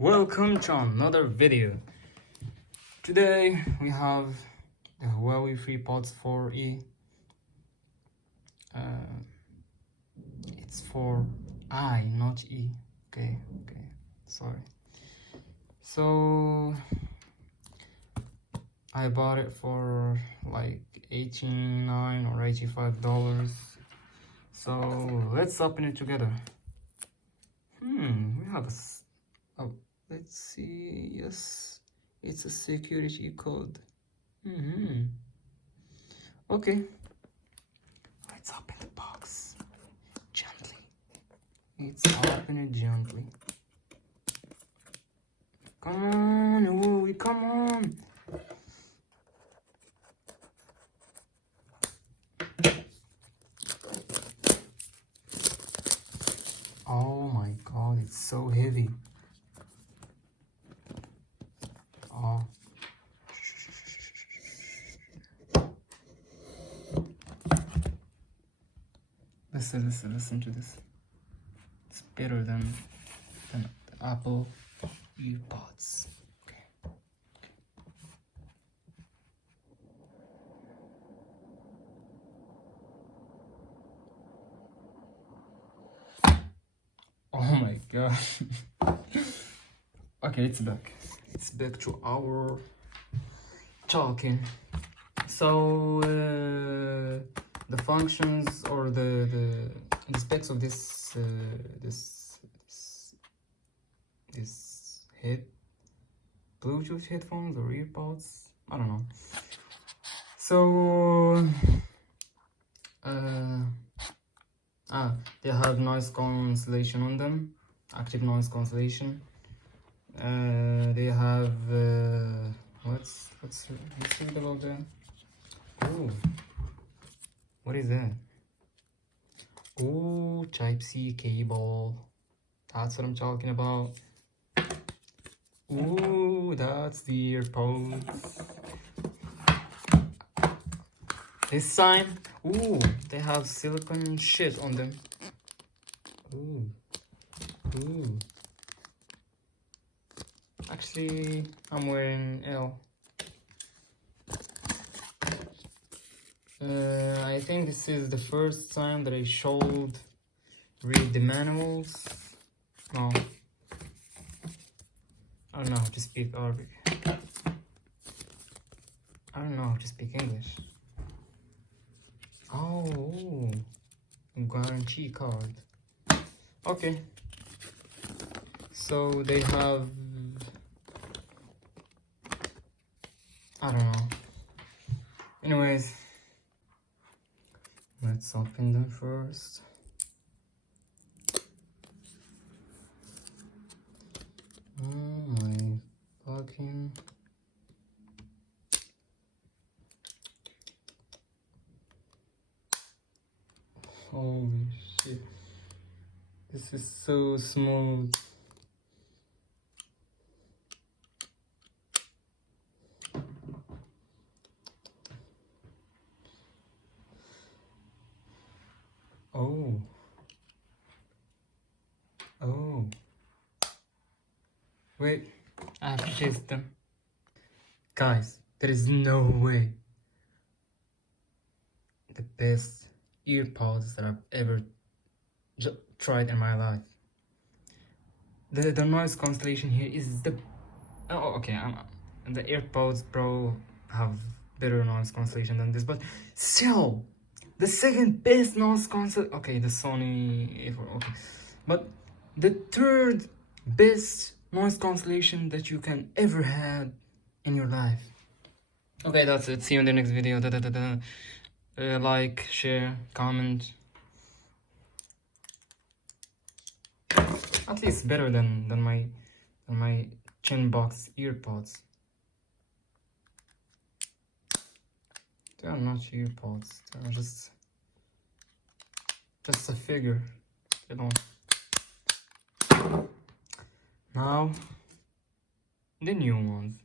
Welcome to another video. Today we have the Huawei FreeBuds 4e. It's for I, not E. Okay, sorry. So I bought it for like $89 or $85. So let's open it together. We have let's see. Yes, it's a security code. Okay, let's open the box gently. Let's open it gently. Come on, Huawei, come on. Oh my god, it's so heavy. Oh. Listen to this. It's better than the Apple earpods. Okay. Oh my god. Okay, it's back. It's back to our talking. So the functions or the specs of this Bluetooth headphones or earpods, I don't know. So they have noise cancellation on them, active noise cancellation. They have let's read about that. Oh, what is that? Oh, Type-C cable. That's what I'm talking about. Ooh, that's the earpods. This time, ooh, they have silicone shit on them. Ooh. Actually, I'm wearing L. I think this is the first time that I read the manuals. No. I don't know how to speak Arabic. I don't know how to speak English. Oh, guarantee card. Okay. So they have, I don't know. Anyways, let's open them first. Oh my fucking. Holy shit. This is so smooth. Oh. Wait, I have to taste them. Guys, there is no way. The best earpods that I've ever tried in my life. The noise cancellation here is the... Oh, okay, the AirPods Pro have better noise cancellation than this, but still, the second best noise cancellation... Okay, the Sony A4, okay. But the third best noise cancellation that you can ever have in your life. Okay, that's it. See you in the next video. Like, share, comment. At least better than my chin box earpods. They are not earpods. They are just a figure. You know. Now the new ones.